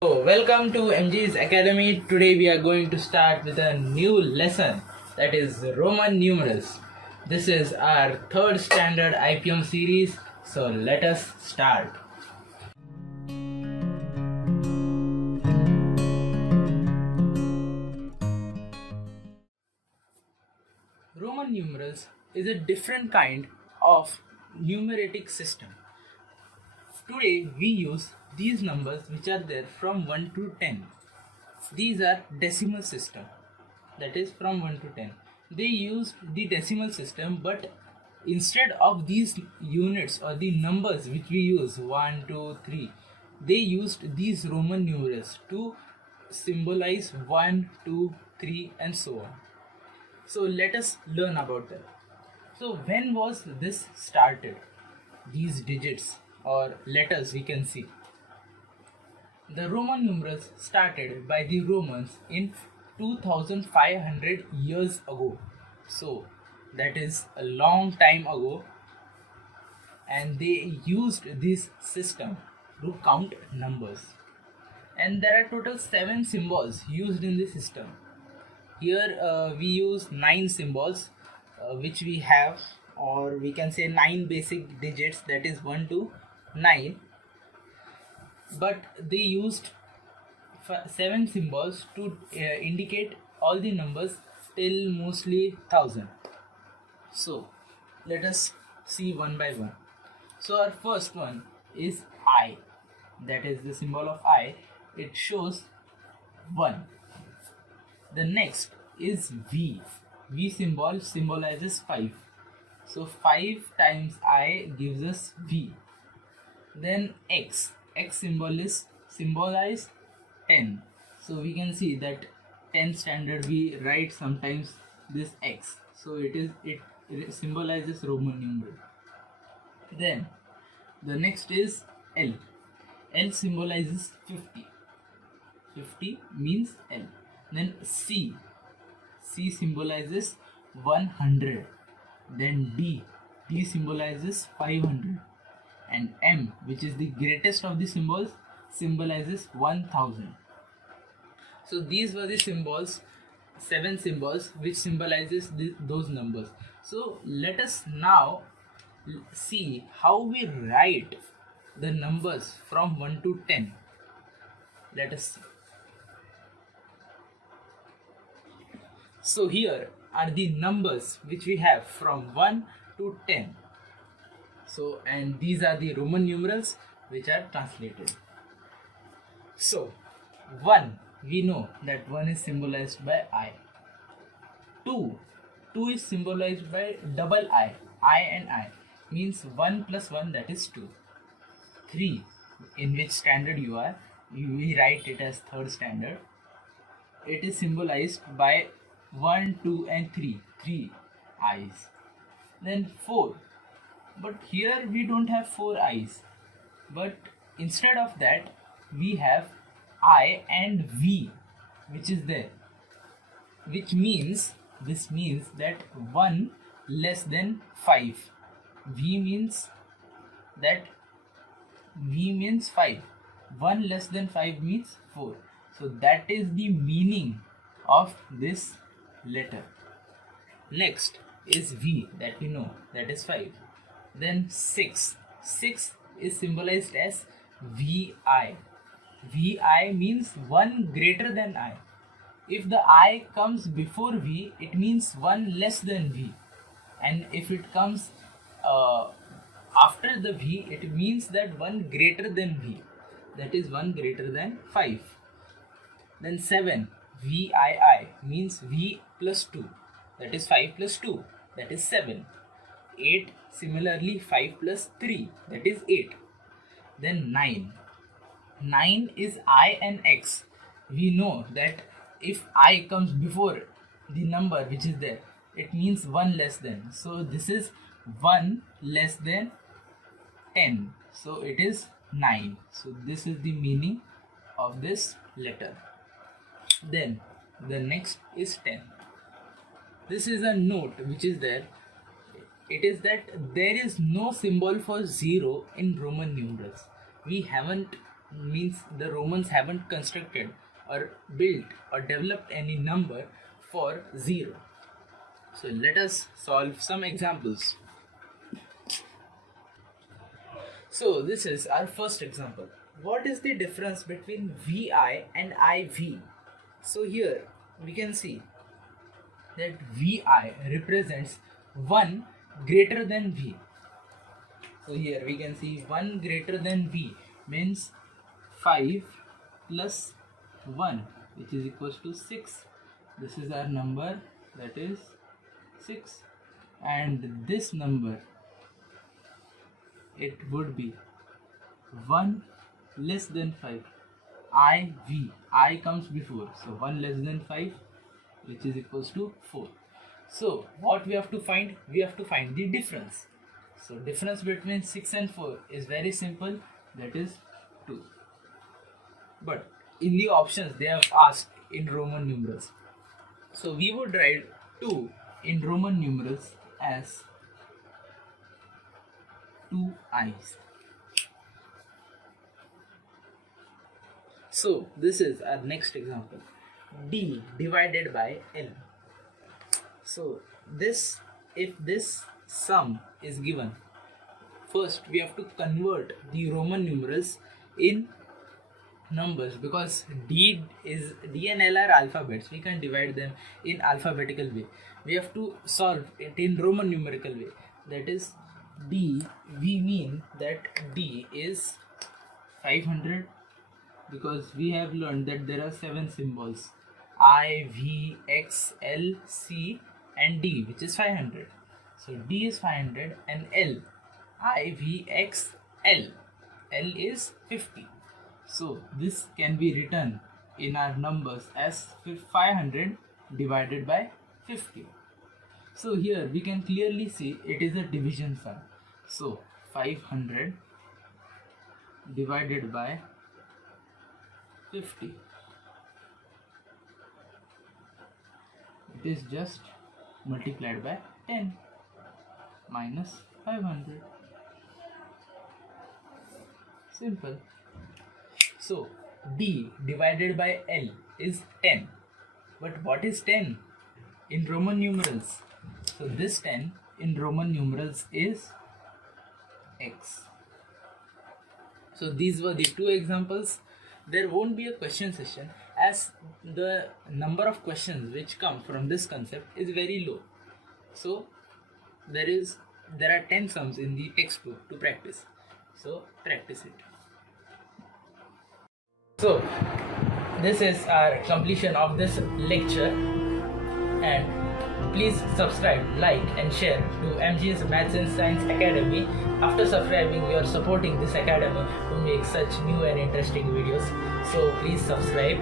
So, welcome to MG's Academy. Today we are going to start with a new lesson, that is Roman numerals. This is our third standard IPM series. So let us start. Roman numerals is a different kind of numeric system. Today we use these numbers which are there from 1 to 10. These are decimal system, that is from 1 to 10. They used the decimal system, but instead of these units or the numbers which we use 1, 2, 3, they used these Roman numerals to symbolize 1, 2, 3 and so on. So let us learn about that. So when was this started? These digits or letters we can see. The Roman numerals started by the Romans in 2500 years ago. So that is a long time ago, and they used this system to count numbers. And there are total 7 symbols used in this system. Here we use 9 symbols which we have, or we can say 9 basic digits, that is 1 to 9. But they used 7 symbols to indicate all the numbers till mostly 1000. So let us see one by one. So our first one is I, that is the symbol of I. It shows 1. The next is V. V symbol symbolizes 5. So 5 times I gives us V. Then X. X symbol is symbolize 10. So we can see that 10 standard we write sometimes this X. So it symbolizes Roman numeral. Then the next is L. L symbolizes 50. 50 means L. Then C. C symbolizes 100. Then D. D symbolizes 500. And M, which is the greatest of the symbols, symbolizes 1000. So these were the symbols, 7 symbols which symbolizes those numbers. So let us now see how we write the numbers from 1 to 10. Let us see. So here are the numbers which we have from 1 to 10. So, and these are the Roman numerals which are translated. So 1, we know that 1 is symbolized by I. 2 is symbolized by double I and I, means 1 plus 1, that is 2. 3, in which standard you are, we write it as third standard. It is symbolized by 1, 2 and 3 eyes. Then 4, but here we don't have 4 eyes, but instead of that we have I and V, which is there, which means, this means that 1 less than 5. V means 5. 1 less than 5 means 4. So that is the meaning of this letter. Next is V, that we know, that is 5. Then 6 is symbolized as VI. VI means 1 greater than I. If the I comes before V, it means 1 less than V. And if it comes after the V, it means that 1 greater than V. That is 1 greater than 5. Then 7, VII, means V plus 2. That is 5 plus 2. That is 7. 8, similarly 5 plus 3, that is 8. Then 9. 9 is I and X. We know that if I comes before the number which is there, it means 1 less than. So this is 1 less than 10. So it is 9. So this is the meaning of this letter. Then the next is 10. This is a note which is there. It is that there is no symbol for 0 in Roman numerals. We haven't means the Romans haven't constructed or built or developed any number for 0. So let us solve some examples. So this is our first example. What is the difference between VI and IV? So here we can see that VI represents 1 greater than V. So here we can see 1 greater than V means 5 plus 1, which is equals to 6. This is our number, that is 6, and this number, it would be 1 less than 5. IV, I comes before, so 1 less than 5, which is equals to 4. So what we have to find? We have to find the difference. So difference between 6 and 4 is very simple, that is 2. But in the options they have asked in Roman numerals. So we would write 2 in Roman numerals as 2 i's. So this is our next example. D divided by L. So this, if this sum is given, first we have to convert the Roman numerals in numbers, because D and L are alphabets. We can divide them in alphabetical way. We have to solve it in Roman numerical way. That is D, we mean that D is 500, because we have learned that there are 7 symbols: I, V, X, L, C and D, which is 500. So D is 500 and L, I, V, X, L is 50. So this can be written in our numbers as 500 divided by 50. So here we can clearly see it is a division sum. So 500 divided by 50, it is just multiplied by 10 minus 500. Simple. So D divided by L is 10. But what is 10 in Roman numerals? So this 10 in Roman numerals is X. So these were the 2 examples. There won't be a question session, as the number of questions which come from this concept is very low. So there are 10 sums in the textbook to practice. So practice it. So this is our completion of this lecture, and please subscribe, like and share to MG's Maths and Science Academy. After subscribing, you are supporting this academy to make such new and interesting videos. So please subscribe.